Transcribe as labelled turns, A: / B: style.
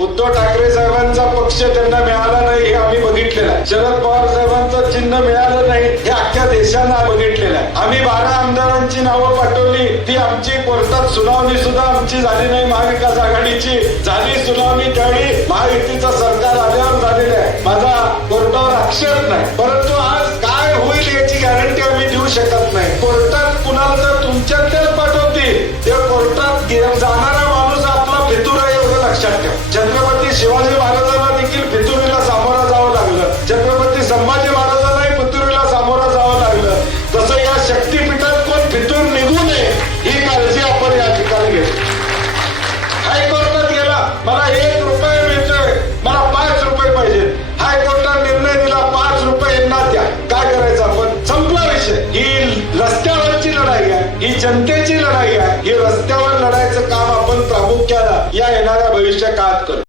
A: उद्धव ठाकरे साहेबांचा पक्ष त्यांना मिळाला नाही हे आम्ही बघितलेलं आहे. शरद पवार साहेबांचं चिन्ह मिळालं नाही हे अख्ख्या देशानं बघितलेलं आहे. आम्ही बारा आमदारांची नावं पाठवली. ती आमची कोर्टात सुनावणी सुद्धा आमची झाली नाही महाविकास आघाडीची. झाली सुनावणी त्यावेळी महायुतीचं सरकार आल्यावर झालेलं आहे. माझा कोर्टावर अक्षर नाही. परंतु आज काय होईल याची गॅरंटी आम्ही देऊ शकत लक्षात ठेव छत्रपती शिवाजी महाराजांना देखील फितुरीला सामोरं जावं लागलं. छत्रपती संभाजी महाराजांनाही फितुरीला सामोरं जावं लागलं. तसं या शक्तीपीठात कोण फितूर निघू नये ही काळजी आपण या ठिकाणी घेतो. हायकोर्टात गेला. मला एक रुपये मिळतोय. मला पाच रुपये पाहिजे हायकोर्टात निर्णय दिला. पाच रुपये यांना द्या. काय करायचं आपण? संपला विषय. ही रस्त्यावरची लढाई आहे. ही जनतेची लढाई आहे. ही रस्त्यावर लढायचं काम आपण या येणाऱ्या भविष्य काळात करू.